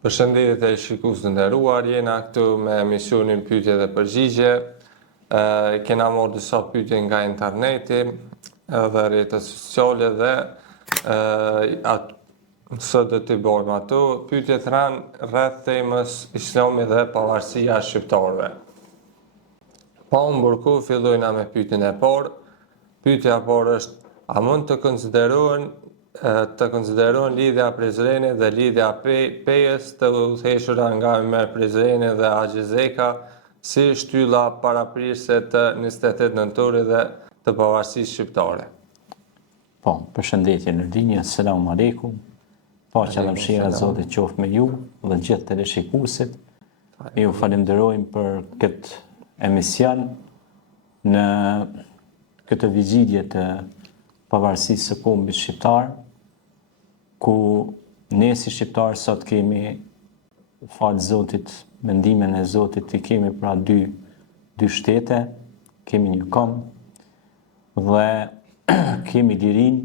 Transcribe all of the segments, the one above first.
Përshëndetje të shikues të nderuar, jena këtu me emisionin pyetje dhe përgjigje. Kena marrë disa pyetje nga interneti dhe rrjetet sociale dhe sot do t'i bëjmë ato. Pyetjet rreth temës Islami dhe pavarësia e shqiptarëve. Pa u mburku, fillojna me pyetjen e parë. Pyetja e parë është: a mund të konsiderohen lidhja Prizreni dhe lidhja Pejës të udhëhequra nga Ymer Prizreni dhe Haxhi Zeka si shtylla paraprirëse të 28 nëntorit dhe të pavarësisë shqiptare? Po, përshëndetje Nurdini, selamun aleikum. Paqja dhe mëshira e Zotit qoftë me ju dhe gjithë teleshikuesit. Ju falenderojmë për këtë emision në këtë vigjidje të pavarësisë së kombit shqiptar, ku ne si shqiptar sot kemi, falë Zotit, mendimin e Zotit, i kemi pra dy shtete, kemi një kombë dhe kemi lirinë,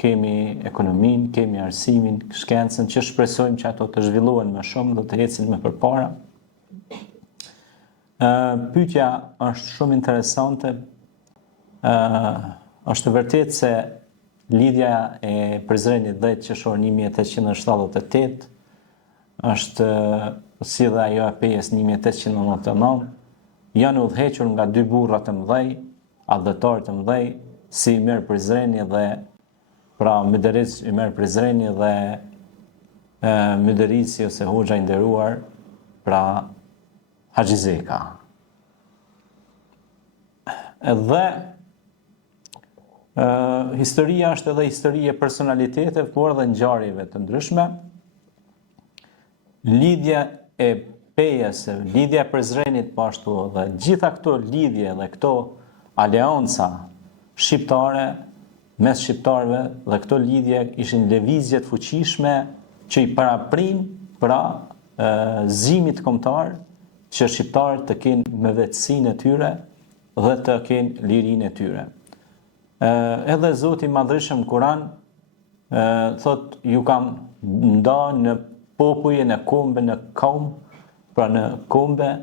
kemi ekonominë, kemi arsimin, shkencën, që shpresojmë që ato të zhvillohen më shumë dhe të ecin më përpara. Pyetja është shumë interesante. Është vërtet se lidhja e Prizrenit 10 qershor 1878 është si dhe ajo e Pejës 1899, janë udhëhequr nga dy burra të mëdhej, adhëtar të mëdhej, si Ymer Prizreni dhe pra Myderis Ymer Prizreni dhe Myderisi ose Hoxha i nderuar, pra Haxhi Zeka. Edhe historia është edhe histori e personaliteteve, por edhe ngjarjeve të ndryshme. Lidhja e Pejës, lidhja e Prizrenit po ashtu, dhe gjitha këto lidhje dhe këto aleanca shqiptare mes shqiptarëve dhe këto lidhje ishin lëvizje të fuqishme që i paraprin pra zimit kombëtar që shqiptarët të kenë me vetësinë e tyre dhe të kenë lirinë e tyre. Edhe Zoti i Madhërisëm Kur'an thot ju kam nda në popuje, në kombe, në kaum, pra në kombe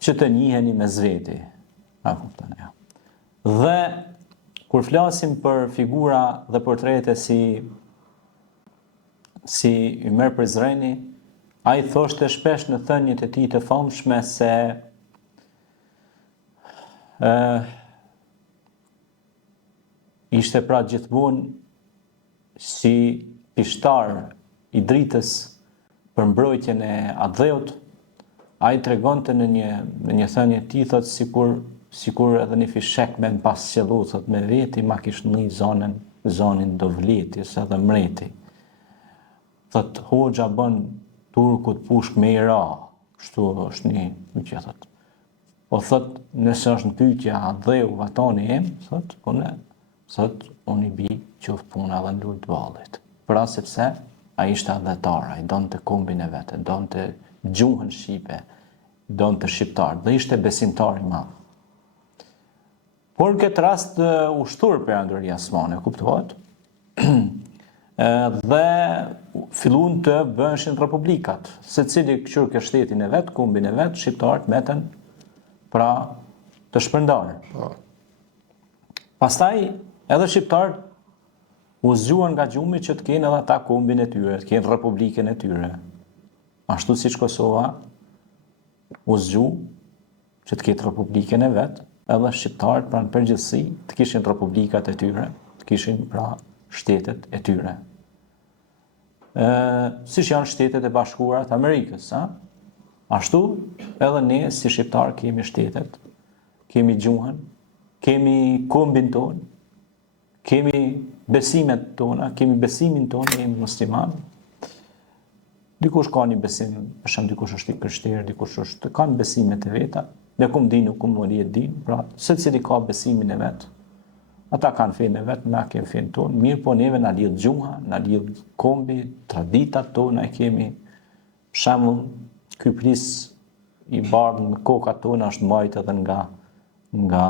që të njiheni me zveti. Dhe kur flasim për figura dhe portrete si Ymer Prizreni, ai thoshte shpesh në thënjet e tij të famshme se ishte pra gjithmonë si pishtar i dritës për mbrojtjen e atdheut. Ai tregonte në një thënie të tij, thot sikur edhe një fishek me pas qellu, thot me veti ma kish nni zonin Dovleti ose edhe mreti. Thot Hoxha bën turkut pushk me i ra, kështu është një pyetje thot. Po thot nëse është në pyetja atdheu vatani im, thot po ne thot unë i bi qoftë puna dhe në të vallit. Pra sepse a ishte adhetar, a i donë të kombin e vete, donë të gjuhën shqipe, donë të shqiptar, dhe ishte besimtar i madh. Por këtë rast ushtur për Androri Asmani, kuptohet, dhe fillun të bënshin republikat, se cili këqyrë ke shtetin e vetë, kombin e vetë, shqiptarët meten pra të shpërndarë. Pastaj edhe shqiptarët u zgjuan nga gjumi që të kenë edhe ata kombin e tyre, të kenë republikën e tyre. Ashtu siç Kosova u zgju që të ketë republikën e vetë, edhe shqiptarët pra në përgjithësi të kishin republikat e tyre, të kishin pra shtetet e tyre. Siç janë shtetet e bashkuara të Amerikës, ashtu edhe ne si shqiptar kemi shtetet, kemi gjuhën, kemi kombin tonë, kemi besimet tona, kemi besimin tonë, jemi musliman. Dikush ka një besim, për shembull dikush është i krishterë, dikush ka një besimet e veta. Ne kum dinu, kum mori e din, pra secili ka besimin e vet. Ata kanë fenë e vet, na kemi fenë tonë. Mirë, po neve na lidh gjuha, na lidh kombi, traditat tona e kemi. Për shembull, ky pris i bardhë me kokat tona është mbajtur edhe nga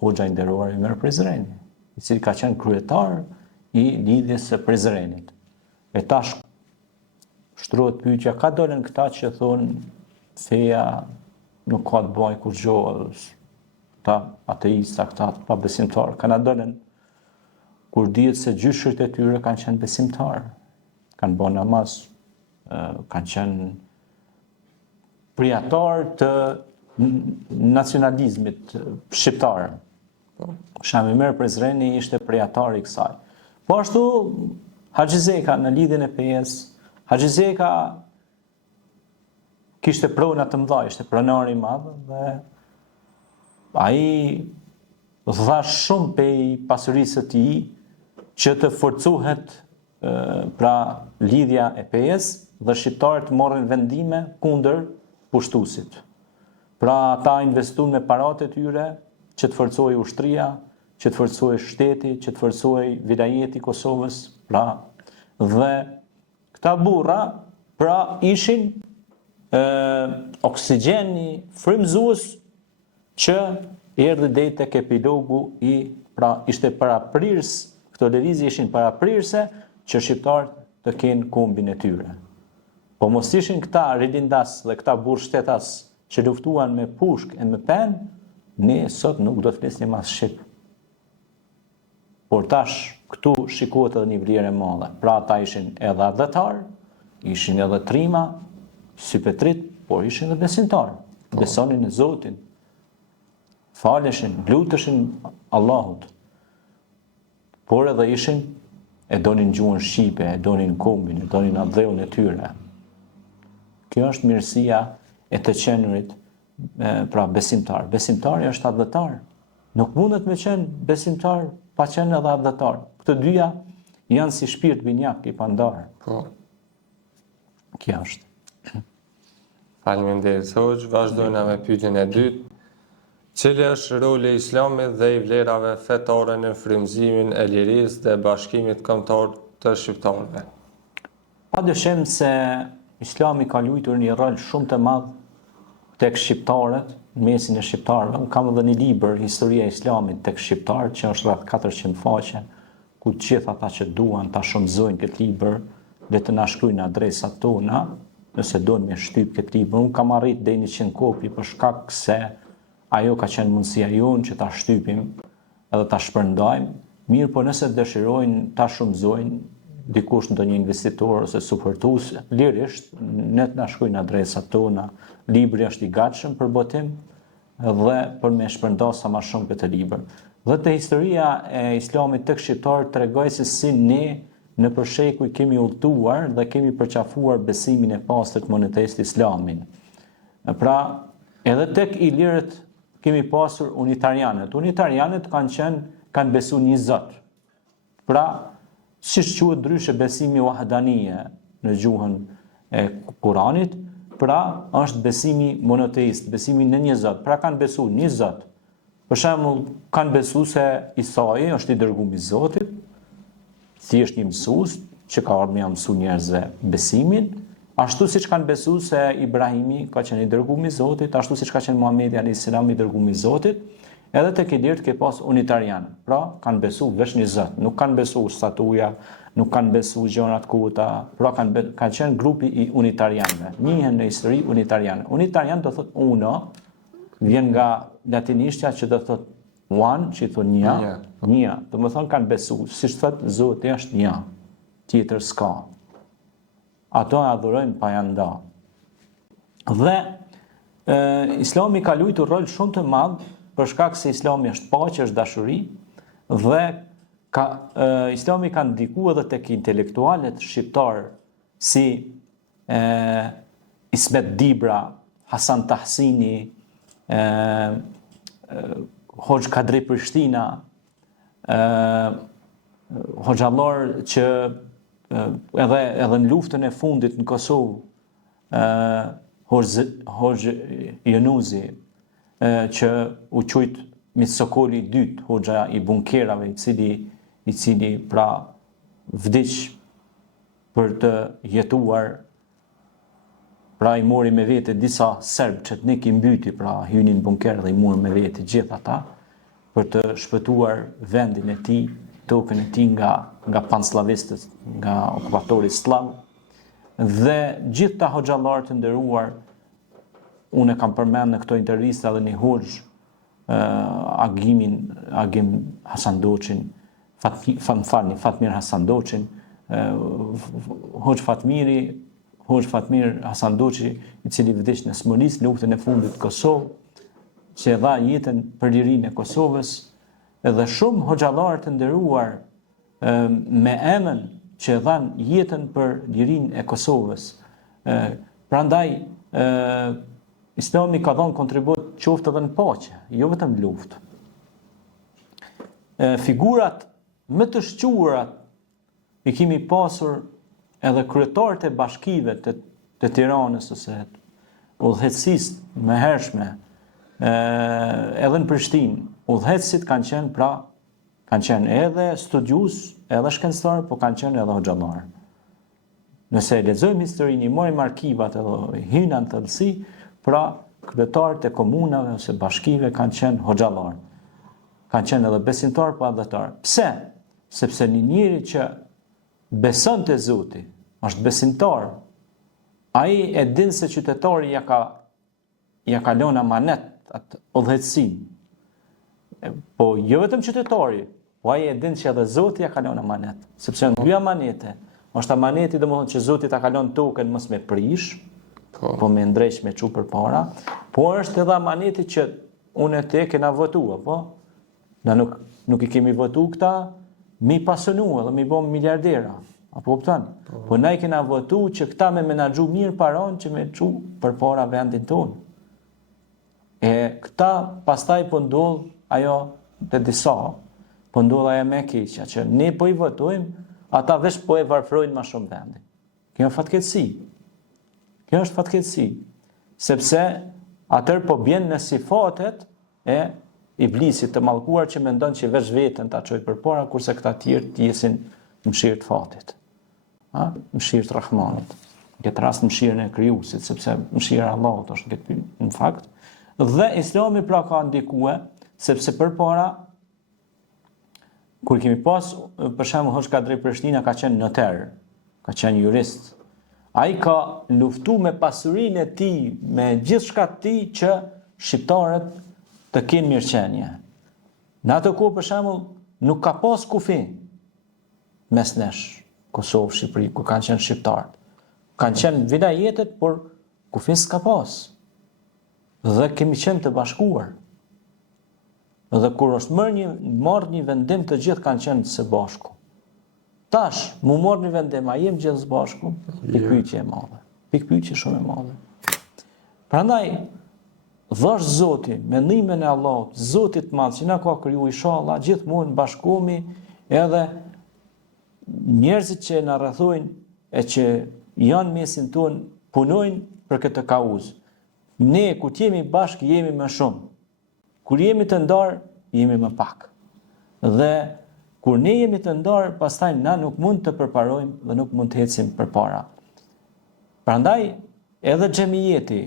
Hoxha i nderuar Ymer Prizreni, i cili ka qenë kryetar i lidhjes së Prizrenit. E tash shtrohet pyetja, ka dolen këta që thonë feja nuk ka të bëjë kur gjohë, këta ateista, këta pa besimtar, kanë dolen kur dihet se gjyshët e tyre kanë qenë besimtar, kanë bërë namaz, kanë qenë prijatar të nacionalizmit shqiptar. Shami Mer Prezreni ishte prijatar i kësaj. Po ashtu Haxhi Zeka në lidhjen e PS, Haxhi Zeka kishte prona të mëdha, ishte pronar i madh dhe ai dha shumë pej pasurisë së tij që të forcohet pra lidhja e PS dhe shqiptarët morën vendime kundër pushtuesit. Pra ata investuan me paratë e tyre që të forcojë ushtria, që të forcojë shteti, që të forcojë vilajeti i Kosovës, pra dhe këta burra pra ishin oksigjeni frymëzues që erdhi deri tek epilogu i pra ishte paraprirës, këto lëvizje ishin paraprirëse që shqiptarët të kenë kombin e tyre. Po mos ishin këta rilindas dhe këta burr shtetas që luftuan me pushk e me pen, ne sot nuk do të flisnim as shqip. Por tash këtu shikohet edhe një vlerë e madhe. Pra ata ishin edhe adhetar, ishin edhe trima, sypetrit, por ishin edhe besimtar. Besonin në Zotin. Faleshin, luteshin Allahut. Por edhe ishin e donin gjuhën shqipe, e donin kombin, e donin adheun e tyre. Kjo është mirësia e të qenurit pra besimtar. Besimtari është adhetar. Nuk mundet me qenë besimtar pa qenë edhe adhetar. Këtë dyja janë si shpirt binjak i pandar. Po. Kjo është. Faleminderit Hoxh, vazhdojna me pyetjen e dytë. Cili është roli i Islamit dhe i vlerave fetare në frymëzimin e lirisë dhe bashkimit kombëtar të shqiptarëve? Padyshim se Islami ka luajtur një rol shumë të madh tek shqiptarët, në mesin e shqiptarëve. Kam edhe një libër, Historia e Islamit tek shqiptarët, që është rreth 400 faqe, ku të gjithë ata që duan ta shumëzojnë këtë libër, le të na shkruajnë adresat tona, nëse duan me shtyp këtë libër. Unë kam arrit deri 100 kopje për shkak se ajo ka qenë mundësia jonë që ta shtypim edhe ta shpërndajmë. Mirë, po nëse dëshirojnë ta shumëzojnë, dikush ndonjë investitor ose suportues, lirisht ne të na shkruajnë adresat tona. Libri është i gatshëm për botim dhe për me shpërndar sa më shumë këtë libër. Dhe te historia e Islamit tek shqiptarët tregoj se si ne në përshekuj kemi udhëtuar dhe kemi përqafuar besimin e pastërt monoteist islamin. Pra, edhe tek ilirët kemi pasur unitarianët. Unitarianët kanë besuar një Zot. Pra, siç quhet ndryshe besimi wahdanije në gjuhën e Kuranit, pra është besimi monoteist, besimi në një Zot. Pra kanë besuar një Zot. Për shembull, kanë besuar se Isai është i dërguar i Zotit, thjesht një mësues që ka ardhur me mësu njerëzve besimin, ashtu siç kanë besuar se Ibrahimi ka qenë i dërguar i Zotit, ashtu siç ka qenë Muhamedi alayhis salam i dërguar i Zotit. Edhe tek ilirët ke pas unitarian. Pra, kanë besuar veç një Zot, nuk kanë besuar statuja, nuk kanë besuar gjëra të kuta, pra kanë qenë grupi i unitarianëve. Njihen në histori unitarianë. Unitarian do thotë uno, vjen nga latinishtja që do thotë one, që i thonë një. Do të thonë kanë besuar, siç thotë Zoti është një, tjetër s'ka. Ato e adhurojnë pa janë nda. Dhe Islami ka luajtur rol shumë të madh për shkak se Islami është paqe, është dashuri dhe Islami ka ndikuar edhe tek intelektualët shqiptar si Ismet Dibra, Hasan Tahsini, Hoxh Kadri Prishtina, hoxhallar që edhe në luftën e fundit në Kosovë, Hoxh Jenuzi, që u quajt Mitsokoli i dytë, hoxha i bunkerave, i cili pra vdiq për të jetuar, pra i mori me vete disa serb që të nek i mbyti, pra hynin bunker dhe i mori me vete gjithë ata, për të shpëtuar vendin e tij, tokën e tij nga panslavistët, nga okupatori slav. Dhe gjithë ta hoxhallarë të nderuar, unë e kam përmend në këto intervista dhe një hoxh Agim Hasandoqin, Fatmir Hasandoqin, Hoxh Fatmir Hasandoqi, i cili vdiq në Smolis, luftën e fundit të Kosovë, që e dha jetën për lirinë e Kosovës, edhe shumë hoxhallarë të nderuar me emën që e dhan jetën për lirinë e Kosovës. Prandaj Islami ka dhënë kontribut qoftë edhe në paqe, jo vetëm luftë. Figurat më të shqurat i kemi pasur edhe kryetarët e bashkive të Tiranës ose udhëheqësisë më hershme, edhe në Prishtinë, udhëheqësit kanë qenë edhe studius, edhe shkencëtar, po kanë qenë edhe hoxhallar. Nëse lexojmë historinë, marrim arkivat edhe hyjnë në thellësi, pra kryetarët e komunave ose bashkive kanë qenë hoxhallar. Kanë qenë edhe besimtar pa adhetar. Pse? Sepse një njeri që beson te Zoti, është besimtar, ai e din se qytetari ja ka lënë amanet atë udhëheqësinë. Po jo vetëm qytetari, po ai e din që edhe Zoti ja ka lënë amanet. Sepse në dy amanete, është amaneti domethënë që Zoti ta ka lënë tokën mos me prish, po me ndreq me çu përpara, po është edhe amaneti që unë e te kena votua, po? Na nuk i kemi votu këta, mi pasunua dhe mi bom miliardera. Apo kupton? Po na i kena votu që këta me menaxhu mirë paron që me çu përpara vendin tonë. E këta pastaj po ndodh ajo te disa, po ndodh ajo me keqja që ne po i votojmë, ata veç po e varfrojnë më shumë vendin. Kjo është fatkeqësi. Kjo është fatkeqësi, sepse atër po bjen në sifatet e iblisit të mallkuar që mendon që veç veten ta çojë përpara, kurse këta tjerë të jesin mëshirë të fatit. Mëshirë të Rahmanit. Në këtë rast mëshirën e krijuesit, sepse mëshira e Allahut është në fakt. Dhe Islami pra ka ndikue, sepse përpara kur kemi pas, për shembull, Hoxh Kadri Prishtina ka qenë notar, ka qenë jurist. Ai ka luftu me pasurinë e tij, me gjithçka të tij që shqiptarët të kenë mirëqenie. Në atë kohë, për shembull, nuk ka pas kufi mes nesh, Kosovë, Shqipëri, ku kanë qenë shqiptarët. Kanë qenë vilajetet, por kufi s'ka pas. Dhe kemi qenë të bashkuar. Dhe kur është marrë një vendim, të gjithë kanë qenë së bashku. Tash, mu morë një vendim, a jem gjithë së bashku, pikpyetje e madhe. Pikpyetje shumë e madhe. Prandaj, dhash Zoti, mendimin e Allahut, Zotit madh që na ka kriju inshallah, gjithmonë bashkohemi edhe njerëzit që na rrethojnë e që janë mesin ton punojnë për këtë kauzë. Ne kur jemi bashkë jemi më shumë. Kur jemi të ndarë, jemi më pak. Dhe kur ne jemi të ndarë, pastaj na nuk mund të përparojmë dhe nuk mund të ecim përpara. Prandaj edhe xhamijeti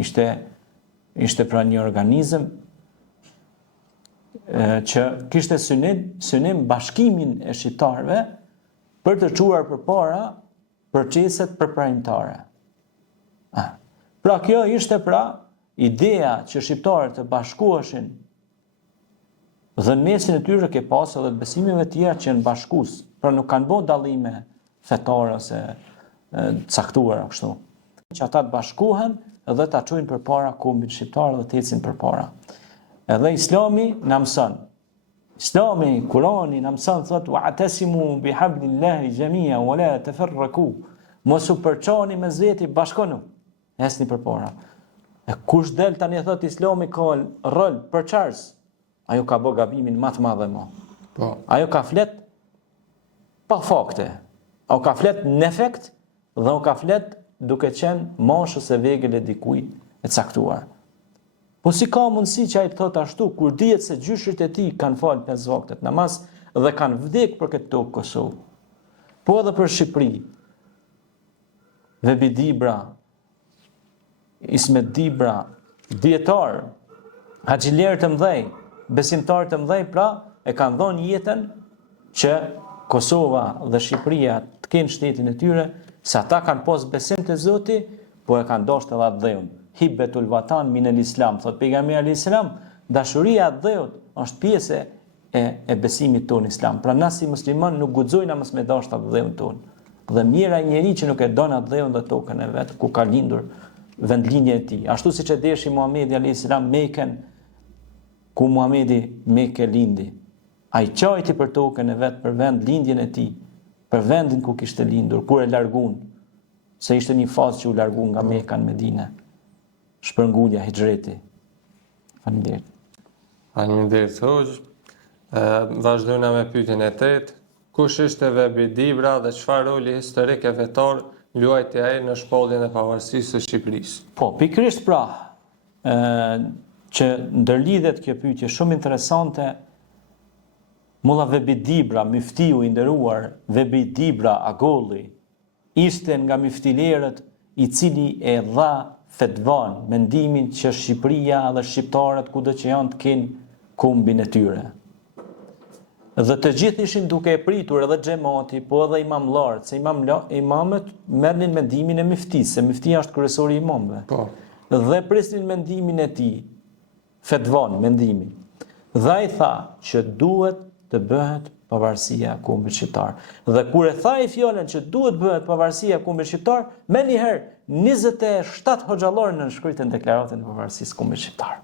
ishte pra një organizëm që kishte synim bashkimin e shqiptarëve për të çuar përpara proceset përparimtare. Pra kjo ishte pra ideja që shqiptarët të bashkoheshin dhe në mesin e tyre ke pas edhe besimeve tjera që janë bashkues, pra nuk kanë bërë dallime fetare ose caktuara kështu. Që ata të bashkohen dhe ta çojnë përpara kombin shqiptar dhe të ecin përpara. Edhe Islami na mëson. Islami, Kurani na mëson thotë wa'tasimu bihablillahi jami'an wa la tafarraqu. Mos u përçani me zeti, bashkonu. Esni përpara. E kush del tani thotë Islami ka rol përçars, ajo ka bë gabimin më të madh më. Po. Ajo ka flet pa fakte. Ajo ka flet në efekt dhe ajo ka flet duke qenë mashës e vegël e dikujt e caktuar. Po si ka mundësi që ai të thotë ashtu kur dihet se gjyshrit e tij kanë falë 5 vaktet namaz dhe kanë vdekur për këtë tokë Kosovë. Po edhe për Shqipëri. Vebi Dibra, Ismet Dibra, dietar, haxhiler të mëdhej, besimtar të mëdhej, pra e kanë dhënë jetën që Kosova dhe Shqipëria të kenë shtetin e tyre se ata kanë pas besim te Zoti, po e kanë dashur edhe atë dheun. Hibbetul vatan min el islam, thot pejgamberi alayhis salam, dashuria e dheut është pjesë e besimit tonë islam. Pra na si musliman nuk guxojna mos me dashur atë dheun tonë. Dhe mira e njeriu që nuk e don atë dheun dhe tokën e vet ku ka lindur vendlinja e tij. Ashtu siç e deshi Muhamedi alayhis salam Mekën, ku Muhamedi Mekë lindi. Ai qajti për tokën e vet, për vend lindjen e tij, për vendin ku kishte lindur, kur e largun, se ishte një fazë që u largun nga Mekka në Medinë. Shpërngulja hijreti. Faleminderit. Faleminderit Hoxh. Vazhdojmë me pyetjen e tretë. Kush ishte Vebi Dibra dhe çfarë roli historik e vetor luajti ai në shpalljen e pavarësisë së Shqipërisë? Po, pikërisht pra, që ndërlidhet kjo pyetje shumë interesante. Mulla Vebi Dibra, miftiu i nderuar Vebi Dibra Agolli, ishte nga miftilerët i cili e dha fetvan, mendimin që Shqipëria dhe shqiptarët kudo që janë të kenë kombin e tyre. Dhe të gjithë ishin duke e pritur edhe xhamati, po edhe imamllarët, se imamët merrnin mendimin e miftisë, se miftia është kryesori i imamëve. Po. Dhe prisnin mendimin e tij, fetvan, mendimin. Dhe ai tha që duhet të bëhet pavarësia e kombit shqiptar. Dhe kur e tha i fjalën që duhet bëhet pavarësia e kombit shqiptar, më njëherë 27 hoxhallarë nënshkruajtën deklaratën e pavarësisë së kombit shqiptar.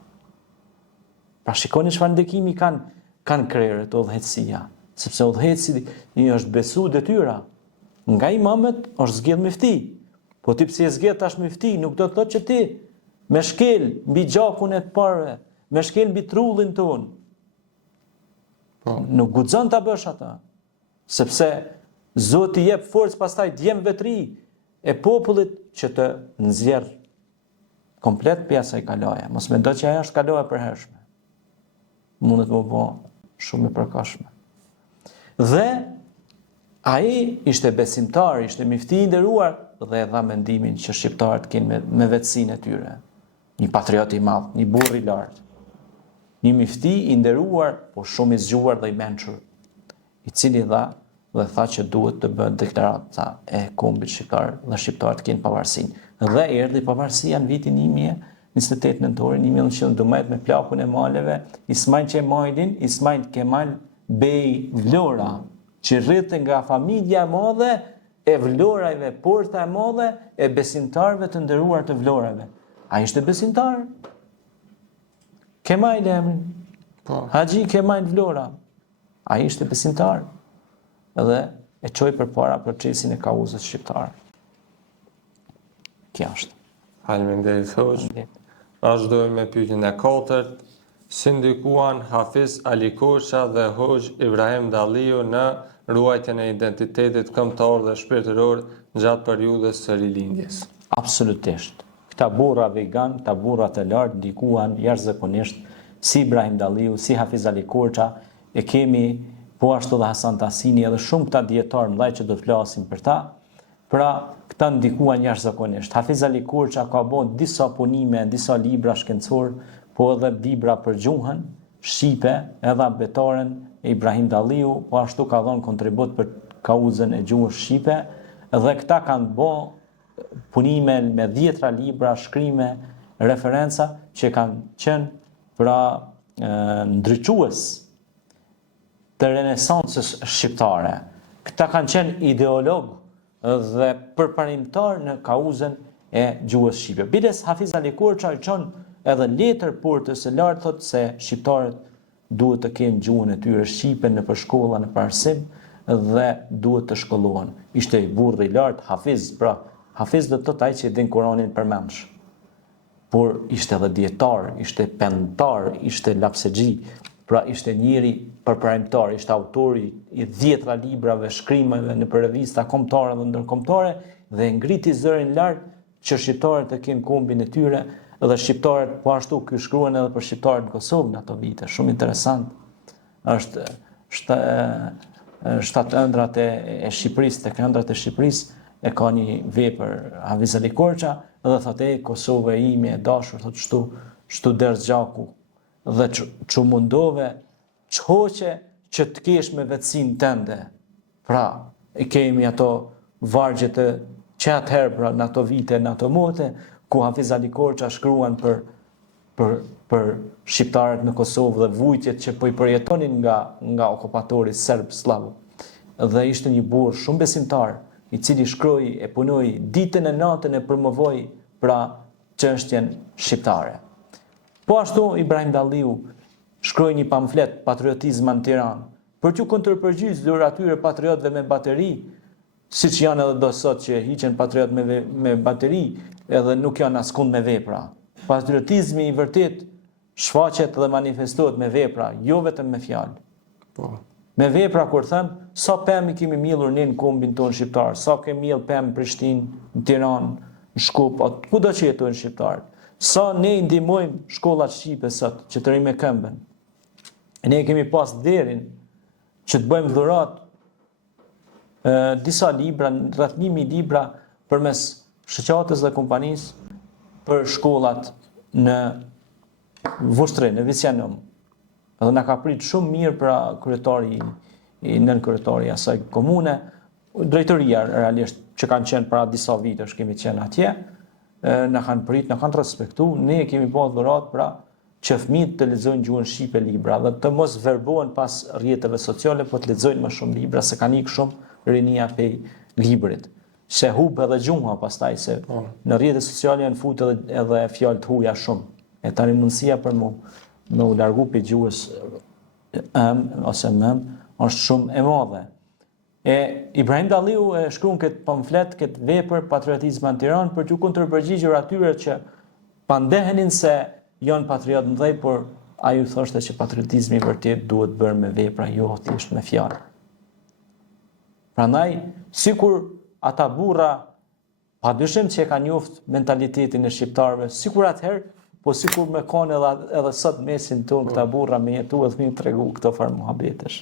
Pra shikoni çfarë ndikimi kanë krerët udhëheqësia, sepse udhëheqësi i është besu detyra. Nga imamët është zgjedh mifti. Po ti pse e zgjedh tash mifti, nuk do të thotë që ti me shkel mbi gjakun e të parëve, me shkel mbi trullin ton. Nuk guxon ta bësh ata, sepse Zoti jep forcë pastaj djem vetri e popullit që të nxjerr komplet pjesa e kaloja. Mos mendo që ajo është kaloja e përhershme. Mundet më po shumë e përkashme. Dhe ai ishte besimtar, ishte mifti i nderuar dhe e dha mendimin që shqiptarët kenë me vetësinë e tyre. Një patriot i madh, një burr i lartë. Një mifti i nderuar, po shumë i zgjuar dhe i mençur, i cili dha dhe tha që duhet të bëhet deklarata e kombit shqiptar dhe shqiptarët kenë pavarësinë. Dhe erdhi pavarësia në vitin 28 nëntor 1912 me plakun e maleve Ismail Kemal Bey Vlora, që rrite nga familja e madhe e Vlorajve, porta e madhe e besimtarëve të nderuar të Vlorajve. Ai ishte besimtar. Kemal emrin. Haxhi Kemal Vlora. Ai ishte besimtar. Edhe e çoi përpara procesin e kauzës shqiptare. Kjo është. Faleminderit Hoxh. Vazhdojmë me pyetjen e katërt. Si ndikuan Hafiz Ali Kurça dhe Hoxh Ibrahim Dalliu në ruajtjen e identitetit kombëtar dhe shpirtëror gjatë periudhës së rilindjes? Absolutisht. Këta burra vegan, këta burra të lartë ndikuan jashtëzakonisht si Ibrahim Dalliu, si Hafiz Ali Kurça, e kemi po ashtu dhe Hasan Tasini edhe shumë këta dietarë mëdhej që do të flasim për ta. Pra, këta ndikuan jashtëzakonisht. Hafiz Ali Kurça ka bërë disa punime, disa libra shkencor, po edhe libra për gjuhën shqipe, edhe betaren e Ibrahim Dalliu, po ashtu ka dhënë kontribut për kauzën e gjuhës shqipe, dhe këta kanë bërë punime me 10 libra, shkrime, referenca që kanë qenë pra ndriçues të renesancës shqiptare. Këta kanë qenë ideolog dhe përparimtar në kauzën e gjuhës shqipe. Biles Hafiz Ali Kurça i çon edhe letër portës së lartë thotë se shqiptarët duhet të kenë gjuhën e tyre shqipe në shkolla, në arsim dhe duhet të shkollohen. Ishte i burr i lartë, Hafiz, pra Hafiz do të thotë ai që din Kur'anin përmendsh. Por ishte edhe dietar, ishte pendtar, ishte lapsexhi, pra ishte njëri përparimtar, ishte autori i 10 librave, shkrimeve në revista kombëtare dhe ndërkombëtare dhe ngriti zërin lart që shqiptarët të kenë kombin e tyre dhe shqiptarët po ashtu ky shkruan edhe për shqiptarët në Kosovë në ato vite. Shumë interesant. Është shtatë ëndrat e Shqipërisë, tek ëndrat e Shqipërisë e ka një vepër Hafiz Ali Kurça dhe thotë Kosova ime e dashur, thotë shtu ders gjaku dhe që mundove çoqe që të kesh me vetësinë tënde. Pra, i kemi ato vargje të që atëherë pra në ato vite, në ato mote, ku Hafiz Ali Korça shkruan për shqiptarët në Kosovë dhe vujtjet që po i përjetonin nga okupatori serb slav. Dhe ishte një burr shumë besimtar, i cili shkroi e punoi ditën e natën e promovoi pra çështjen shqiptare. Po ashtu Ibrahim Dalliu shkroi një pamflet Patriotizma në Tiranë për t'u kundërpërgjigj atyre patriotëve me bateri, siç janë edhe do sot që hiqen patriot me bateri edhe nuk janë askund me vepra. Patriotizmi i vërtet shfaqet dhe manifestohet me vepra, jo vetëm me fjalë. Po. Me vepra kur them, sa pemë i kemi millur ne në kombin tonë shqiptar, sa kemi mill pemë në Prishtinë, në Tiranë, në Shkup, kudo që jetojnë shqiptarët. Sa ne ndihmojmë shkollat shqipe sot që të rrimë me këmbën. Ne kemi pas derin që të bëjmë dhuratë disa libra, rreth 1000 libra përmes shoqatës dhe kompanisë për shkollat në Vushtrri, në Visjanom. Edhe na ka prit shumë mirë pra nën kryetari i asaj komune, drejtoria realisht që kanë qenë para disa vitesh kemi qenë atje, na kanë prit, na kanë respektu, ne kemi bërë dhurat pra që fëmijët të lexojnë gjuhën shqipe libra dhe të mos verbohen pas rrjeteve sociale, po të lexojnë më shumë libra se kanë ikë shumë rinia pej librit. Se hub edhe gjuha pastaj se në rrjetet sociale janë futur edhe fjalë të huaja shumë. E tani mundësia për mu u largu për gjuhës ose është shumë e madhe. Ibrahim Dalliu e shkruan këtë pamflet, këtë vepër Patriotizma në Tiranë për t'u kundërpërgjigjur atyre që pandehenin se janë patriot mëdhej, por ai u thoshte që patriotizmi vërtet duhet bërë me vepra, jo thjesht me fjalë. Prandaj, sikur ata burra padyshim që e kanë njoft mentalitetin e shqiptarëve, sikur atëherë, po sikur me kanë edhe sot mesin tonë këta burra me jetu edhe me tregu këto farë muhabetesh.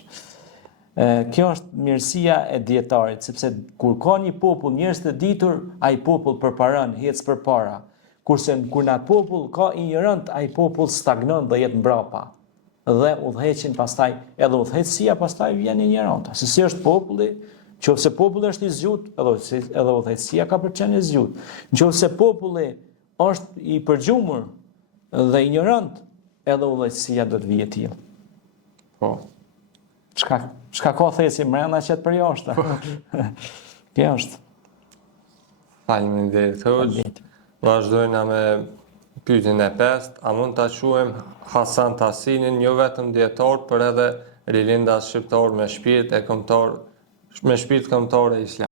Kjo është mirësia e dietarit, sepse kur ka një popull njerëz të ditur, ai popull përparon, hec përpara. Kurse kur në atë popull ka ignorant, ai popull stagnon dhe jetë mbrapa. Dhe udhëheqin pastaj, edhe udhëheqësia pastaj vjen ignoranta. Se si është populli, nëse populli është i zgjut, edhe udhëheqësia ka për qenë i zgjut. Nëse populli është i përgjumur dhe ignorant, edhe udhëheqësia do të vijë tillë. Po. Çka ka thesi mbrenda që të për jashtë. Kjo është. Faleminderit Hoxh. Vazhdojna me pyetjen e 5, a mund ta quajmë Hasan Tahsinin jo vetëm dietar, por edhe rilindas shqiptar me shpirt kombëtar e islam?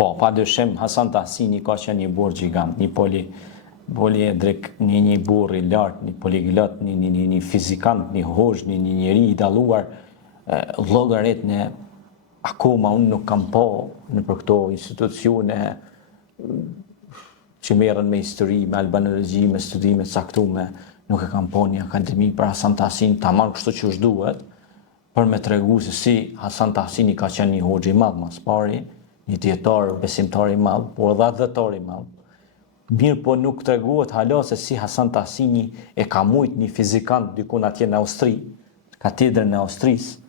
Po, padyshim Hasan Tahsini ka qenë një burr gjigant, një poliedrik, një burr i lartë, një poliglot, një fizikant, një hoxh, një njeri i dalluar, llogarit në akoma unë nuk kam po në për këto institucione që merren me histori, me albanologji, me studime caktuar, nuk e kam po një akademi për Hasan Tahsin, tamam kështu që është duhet, për me tregu se si Hasan Tahsini ka qenë një hoxh i madh mas pari, një dietar besimtar i madh, por edhe adhetor i madh. Mirë po nuk treguohet hala se si Hasan Tahsini e ka mujt një fizikant dikun atje në Austri, katedrën e Austrisë,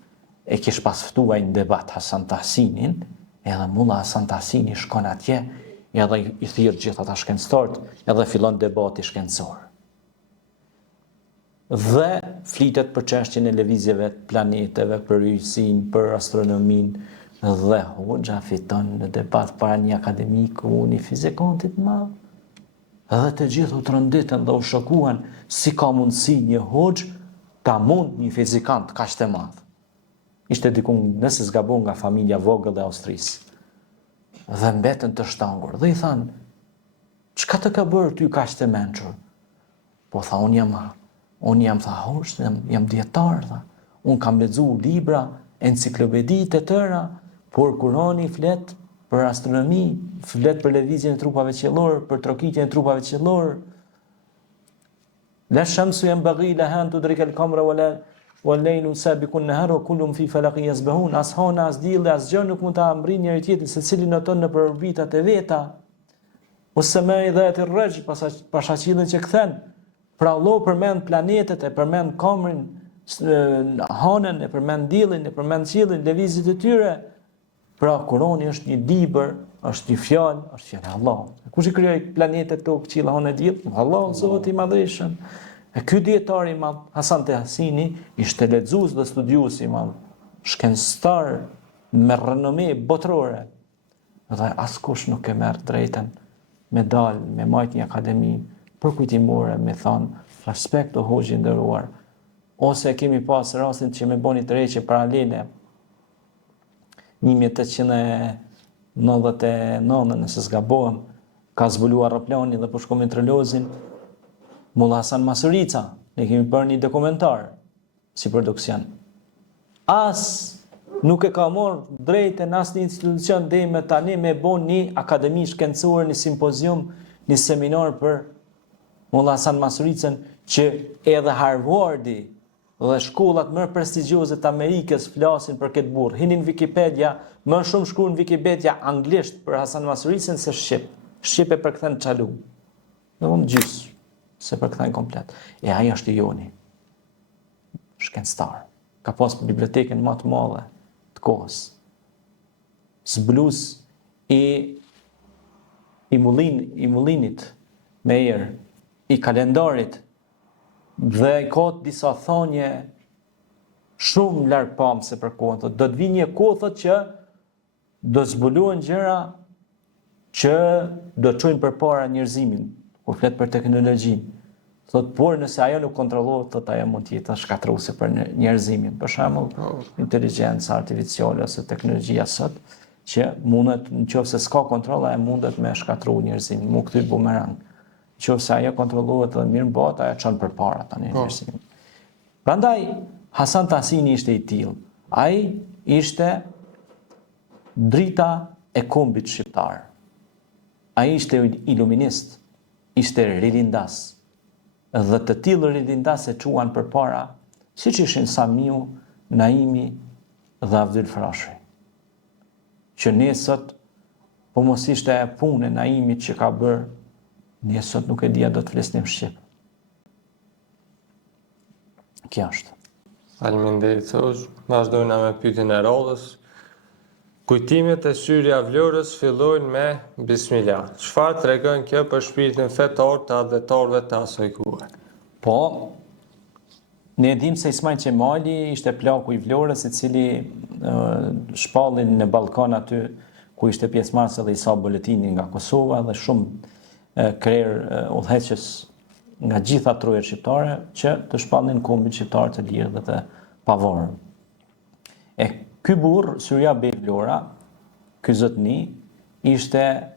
e kish pas ftuar në debat Hasan Tahsinin, edhe mulla Hasan Tahsini shkon atje, edhe i thirr gjithë ata shkencëtarët, edhe fillon debati shkencor. Dhe flitet për çështjen e lëvizjeve të planeteve, për hyjësinë, për astronominë, dhe hoxha fiton në debat para një akademiku, një fizikantit madh. Edhe të gjithë u tronditën dhe u shokuan si ka mundësi një hoxh ta mund një fizikant kaq të madh. Ishte dikun nëse zgabon nga familja vogël e Austrisë. Dhe mbetën të shtangur. Dhe i thanë, çka të ka bërë ty kaq të mençur? Po tha, unë jam tha hoxh, jam dietar, tha. Unë kam lexuar libra, enciklopedi të tëra, por Kurani flet për astronomi, flet për lëvizjen e trupave qiellor, për trokitjen e trupave qiellor. La shamsu yanbaghi laha an tudrika al-qamara wal-laylu sabiqu an-nahar wa kullun fi falaqin yasbahun. As hona, as dielli, as gjë nuk mund ta mbrin njëri tjetrin, secili noton në orbitat e veta. Was-samai dhati ar-rajj, pashaqillin që kthen. Pra Allah përmend planetet, e përmend kamrin, hanën, e përmend diellin, e përmend qiellin, lëvizjet e tyre. Pra Kurani është një libër, është një fjalë, është fjala e Allahut. Kush i krijoi planetet, tokë, qiellin e diell? Allahu, Zoti i Madhëshëm. E ky dietar i madh, Hasan Tehasini, ishte lexues dhe studiues i madh, shkencëtar me renome botërore. Dhe askush nuk e merr drejtën me dal, me majt një akademi për kujtimore, me thonë, respekt o hoxhi nderuar, ose kemi pas rastin që me boni të reqe paralele 1899, nëse s'gabohem, ka zbuluar aeroplani dhe po shkomi të relozin Mulla Hasan Masurica, ne kemi bërë një dokumentar si produksion. Nuk e ka marrë drejtën as një institucion dhe me tani me bon një akademi shkencore, një simpozium, një seminar për Mulla Hasan Masuricën, që edhe Harvardi dhe shkollat më prestigjioze të Amerikës flasin për këtë burr. Hini në Wikipedia, më shumë shkruan në Wikipedia anglisht për Hasan Masuricën se shqip. Shqip e përkthen çalu. Dhe më gjys se përkthen komplet. E ai është i joni. Shkencëtar. Ka pas bibliotekën më të madhe të kohës. Zbulues i mullinit me erë, i kalendarit, dhe ka disa thonje shumë larg pamëse për kohën. Do të vi një kohë thotë që do zbuluhen gjëra që do të çojnë përpara njerëzimin, kur flet për teknologjinë. Thot, por nëse ajo nuk kontrollohet, thot ajo mund të jetë shkatruese për njerëzimin. Për shembull, inteligjenca artificiale ose teknologjia sot, që mundet, nëse s'ka kontroll, ajo mundet me shkatru njerëzimin, mu kthy bumerang. Nëse ajo kontrollohet dhe mirë bëhet, ajo çon përpara tani njerëzimin. Prandaj Hasan Tehasini ishte i tillë. Ai ishte drita e kombit shqiptar. Ai ishte iluminist, ishte rilindas. Dhe të tillë rilindas e quan përpara, siç ishin Samiu, Naimi dhe Abdul Frashri. Që ne sot, po mos ishte e punë e Naimit që ka bërë, ne sot nuk e dia do të flisnim shqip. Kjo është. Faleminderit hoxh. Vazhdojmë me pyetjen e radhës. Kujtimet e Syrja Vlorës fillojnë me Bismillah. Çfarë tregon kjo për shpirtin fetar të adhetarëve të asaj kohe? Po, ne dim se Ismail Qemali ishte plaku i Vlorës, i cili shpallin në Ballkan aty ku ishte pjesëmarrës edhe Isa Boletini nga Kosova dhe shumë krerë udhëheqës nga gjitha trojet shqiptare që të shpallin kombin shqiptar të lirë dhe të pavarur. E ky burr, Surja Bej Vlora, ky zotni, ishte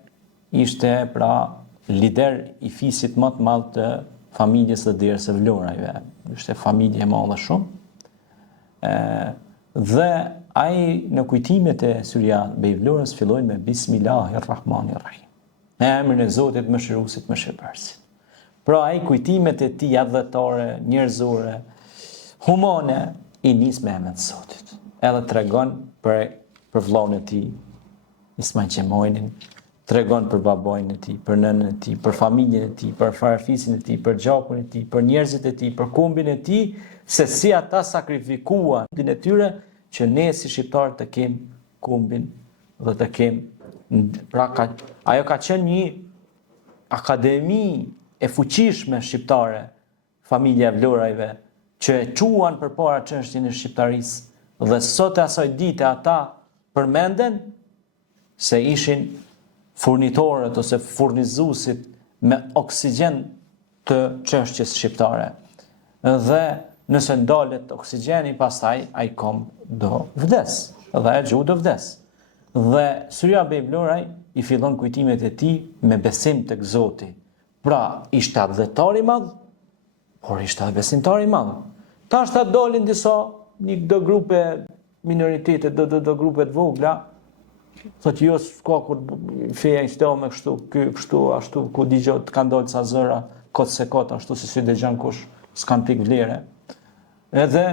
pra lider i fisit më të madh të familjes së derës së Vlorajve. Ishte familje e madhe shumë. Dhe ai në kujtimet e Surja Bej Vlorës fillojnë me Bismillahirrahmanirrahim. Me emrin e Zotit Mëshiruesit, Mëshirbërësit. Pra ai kujtimet e tij adhetare, njerëzore, humane i nis me emrin e Zotit. Edhe tregon për vllahun e tij, Ismail Qemalin, tregon për babain e tij, për nënën e tij, për familjen e tij, për farafisin e tij, për gjakun e tij, për njerëzit e tij, për kombin e tij, se si ata sakrifikuan din e tyre që ne si shqiptar të kem kombin dhe të kem. Pra ajo ka qenë një akademi e fuqishme shqiptare, familja e Vlorajve, që e quan përpara çështjen e shqiptarisë. Dhe sot e asaj dite ata përmenden se ishin furnitorët ose furnizuesit me oksigjen të çështjes shqiptare. Dhe nëse ndalet oksigjeni, pastaj ai kom do vdes, dhe e gjuhë do vdes. Dhe Surja Bej Vloraj i fillon kujtimet e tij me besim tek Zoti. Pra, ishte adhetar i madh, por ishte edhe besimtar i madh. Tash ta dolin do grupe minoritete, do grupe të vogla, thotë jo s'ka kur feja islame kështu, ky kështu, ashtu, ku dëgjot kanë dalë ca zëra, kot se kot, ashtu se si dëgjon kush, s'kan pik vlere. Edhe,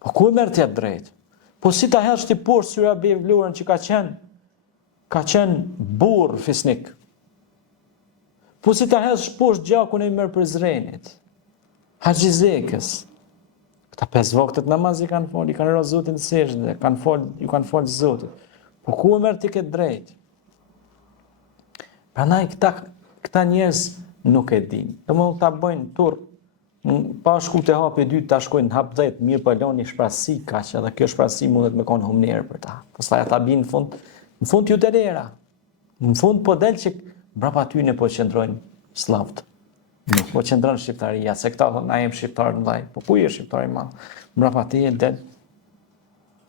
po ku e merr ti atë drejt? Po si ta hedhësh ti poshtë Surja Bej Vlorën që ka qenë burr fisnik. Po si ta hedhësh poshtë gjakun e Mer Prizrenit, Haxhizekës. Këta 5 vaktet namaz i kanë rënë Zotin në sejdë, ju kanë fol Zotit. Po ku e merr ti këtë drejt? Prandaj këta njerëz nuk e dinë. Domethënë ta bëjnë turp, pa shku te hapi 2, ta shkojnë në hap 10, mirë po loni shprasi kaq, edhe kjo shprasi mundet me kon humner për ta. Pastaj ata binë në fund ju të lera. Në fund po del që brapa ty ne po qëndrojnë slavt. Nuk po qëndron shqiptaria, se këta thonë na jem shqiptar të mëdhaj. Po ku je shqiptar i madh? Brapa ti e del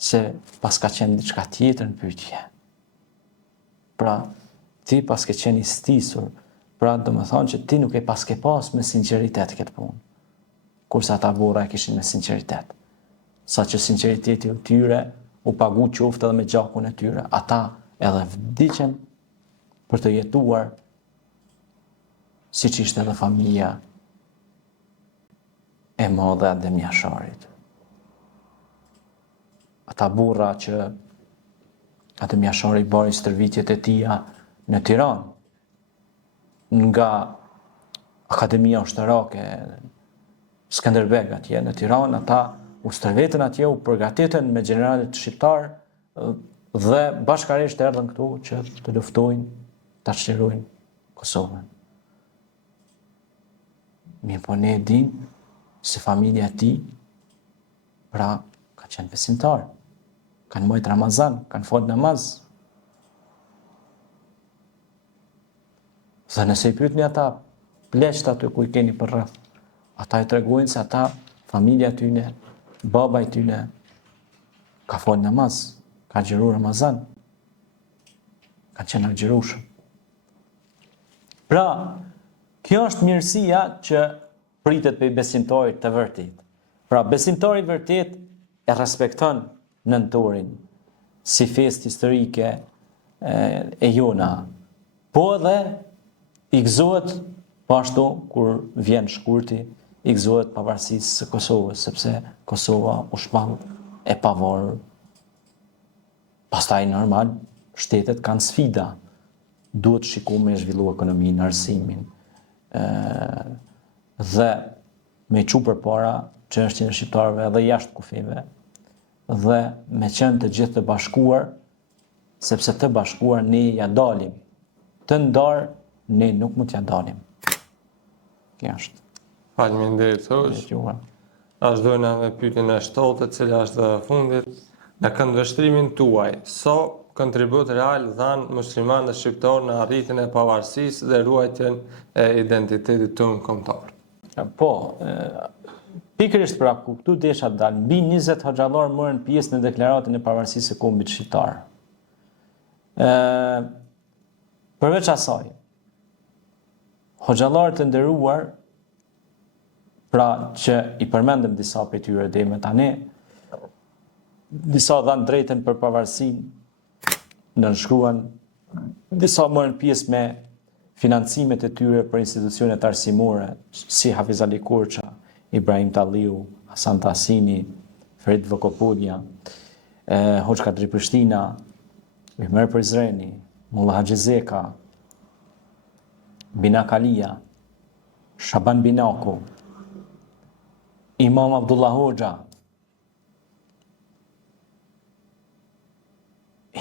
se pas ka qenë diçka tjetër në pyetje. Pra, ti pas ke qenë i stisur, pra do më thonë që ti nuk e pas ke pas me sinceritet këtë punë. Kurse ata burra e kishin me sinceritet. Sa që sinceriteti u tyre u pagu qoftë edhe me gjakun e tyre. Ata edhe vdiqen për të jetuar si që ishte edhe familja e madhe dhe Mjasharit. Ata burra që atë Mjashari bari stërvitjet e tia në Tiranë, nga Akademia Ushtarake Skënderbeg atje në Tiranë, ata u stërvetën atje, u përgatitën me generalet shqiptar dhe bashkarisht erdhën këtu që të luftojnë, të çlirojnë Kosovën. Mirë po ne e dim se familja ti pra ka qenë besimtar, kanë mojt Ramazan, kanë fol namaz. Dhe nëse i pyetni ata pleqt aty ku i keni për rreth, ata i tregojnë se ata, familja tyne, baba i tyne, ka fol namaz, ka xhiru Ramazan, ka qenë agjerushëm. Pra, kjo është mirësia që pritet për besimtarit të vërtet. Pra, besimtari vërtet e respekton nëntorin si festë historike e jona, po edhe i gëzohet pashtu kur vjen shkurti, i gëzohet pavarësisë së Kosovës, sepse Kosova u shpall e pavarur. Pastaj normal, shtetet kanë sfida. Duhet shikuar me zhvillu ekonominë, arsimin, dhe me çu përpara çështjen e shqiptarëve edhe jashtë kufive, dhe me qenë të gjithë të bashkuar, sepse të bashkuar ne ja dalim. Të ndarë ne nuk mund t'ja dalim. Kjo është. Faleminderit hoq. As dojna me pyetjen e shtotë, e cila është e fundit. Në këndvështrimin tuaj, kontribut real dhanë muslimanët shqiptarë në arritjen e pavarësisë dhe ruajtjen e identitetit tonë kombëtar? Po, pikërisht pra ku këtu desha dalë, mbi 20 hoxhallar morën pjesë në deklaratën e pavarësisë së kombit shqiptar. Përveç asaj, hoxhallarët të nderuar, pra që i përmendëm disa prej tyre deri më tani, disa dhanë drejtën për pavarësinë, nënshkruan, disa morën pjesë me financimet e tyre për institucionet arsimore, si Hafiz Ali Kurça, Ibrahim Talliu, Hasan Tahsini, Ferit Vokopulja, Hoxha Kadri Prishtina, Mehmer Prizreni, Mulla Haxhi Zeka, Bina Kalia, Shaban Binaku, Imam Abdullah Hoxha.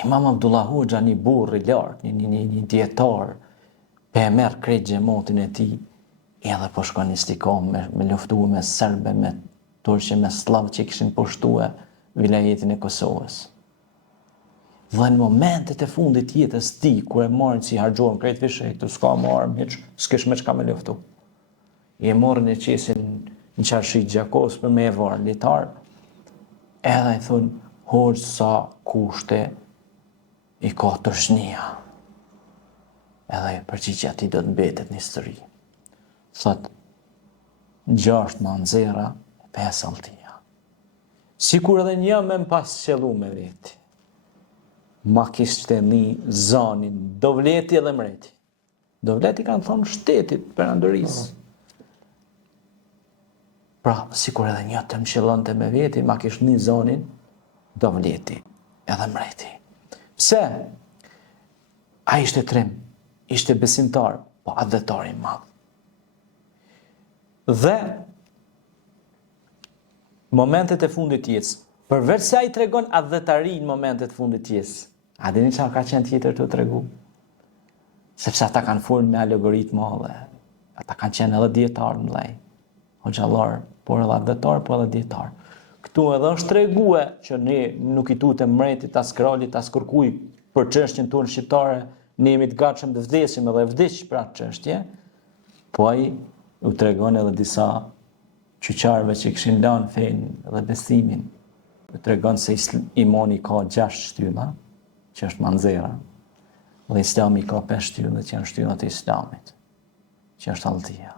Imam Abdullah Hoxha, një burr i lartë, një dietar, pe e merr krejt xhamatin e tij, edhe po shkon istikom me luftu me serbe, me turqe, me slavë që kishin pushtuar vilajetin e Kosovës. Dhe në momentet e fundit jetës ti, kur e marrin si harxhohen krejt fishek, të s'ka më armë, s'kesh me çka me luftu. I e morën e qesin në qarshi Gjakos për me e varë litar, edhe i thunë, hoxh sa kushte i ka tërshnia. Edhe përgjigja ti do të mbetet në histori. Thot, 6 manzera, 5 altia. Sikur edhe një me më pas qellu me veti. Ma kishte një zanin, dovleti edhe mreti. Dovleti kanë thonë shtetit perandërisë. Pra, sikur edhe një të mshillonte me veti, ma kishte një zanin, dovleti edhe mreti. Pse? A ishte trim, ishte besimtar, po adhetar i madh. Dhe momentet e fundit të jetës, përveç se ai tregon adhetari në momentet e fundit të jetës, a dini çfarë ka qenë tjetër të tregu? sepse ata kanë folur me algoritma dhe ata kanë qenë edhe dietarë mëdhej, hoxhallar, por edhe adhetar, por edhe dietar. Këtu edhe është tregue që ne nuk i tutem mretit, as kralit, as kërkuj për çështjen tonë shqiptare, ne jemi të gatshëm të vdesim edhe vdiq për atë çështje, po ai u tregon edhe disa qyqarëve që kishin lënë fenë dhe besimin. U tregon se imani ka 6 shtylla, që është manzera, dhe islami ka 5 shtylla, që janë shtyllat e islamit, që është allëtia.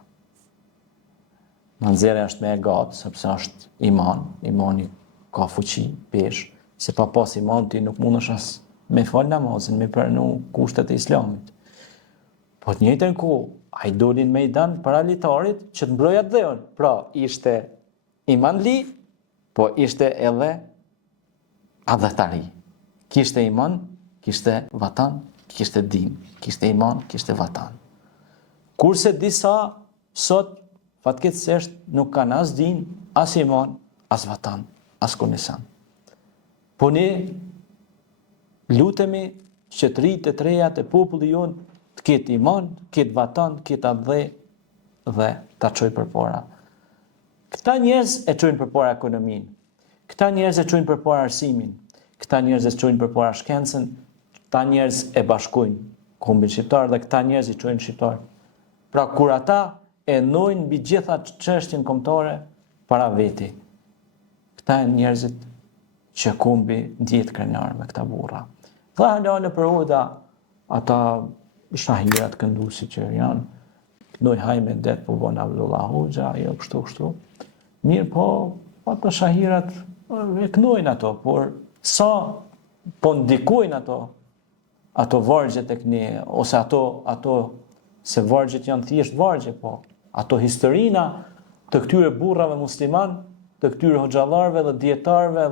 Manzera është me e gatë, sepse është iman, imani ka fuqi, pesh, se pa pas iman ti nuk mundesh as me fal namazin, me pranu kushtet e islamit. Po të njëjtën kohë, ai doli në mejdan para litarit që të mbrojë atë dheun. Pra, ishte imanli, po ishte edhe adhetari. Kishte iman, kishte vatan, kishte din, kishte iman, kishte vatan. Kurse disa sot fatkeqësisht nuk kanë as din, as iman, as vatan, as konesan. Po ne lutemi që të rritë të reja të populli jonë të ketë iman, të ketë vatan, të ketë adhe dhe ta çojë përpara. Këta njerëz e çojnë përpara ekonominë. Këta njerëz e çojnë përpara arsimin. Këta njerëz e çojnë përpara shkencën. Këta njerëz e bashkojnë kombin shqiptar dhe këta njerëz i çojnë shqiptar. Pra kur ata e nojnë mbi gjitha çështjen kombëtare para veti. Këta janë njerëzit që kombi ndjet krenar me këta burra. Dhe hala në përhoda ata shahirat këndusi që janë, kënoj hajme det po bon Abdullah Hoxha, jo kështu. Mirë po, ata shahirat e kënojnë ato, por sa po ndikojnë ato vargjet e këne, ose ato se vargjet janë thjesht vargje, po ato historina të këtyre burrave musliman, të këtyre hoxhallarëve dhe dietarëve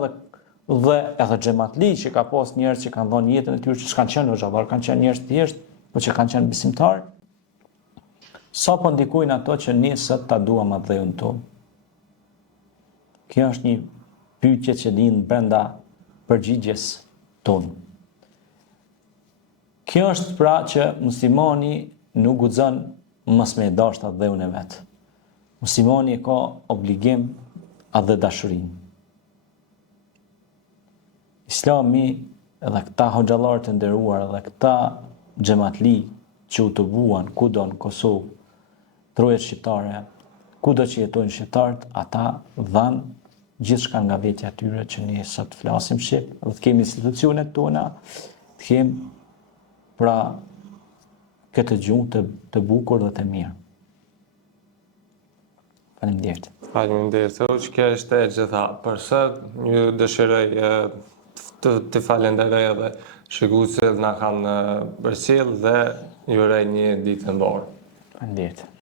dhe edhe xhamatli që ka pas njerëz që kanë dhënë jetën e tyre, që s'kanë qenë hoxhallar, kanë qenë njerëz thjesht, po që kanë qenë besimtar. Sa po ndikojnë ato që ne sot ta duam atë dheun tonë. Kjo është një pyetje që lind brenda përgjigjes tonë. Kjo është pra që muslimani nuk guxon mos me dashur atë dheun e vet. Muslimani ka obligim atë dashurinë. Islami edhe këta hoxhallar të nderuar edhe këta xhamatli që u të vuan kudo në Kosovë, trojet shqiptare, kudo që jetojnë shqiptarët, ata dhanë gjithçka nga vetja e tyre që ne sot flasim shqip, dhe të kemi institucionet tona, të kemi pra këtë gjuhë të bukur dhe të mirë. Faleminderit. Faleminderit. Që kjo është e gjitha për sot. Ju dëshiroj të falenderoj edhe shikuesit na kanë përcjell dhe ju uroj një ditë të mbarë. Faleminderit.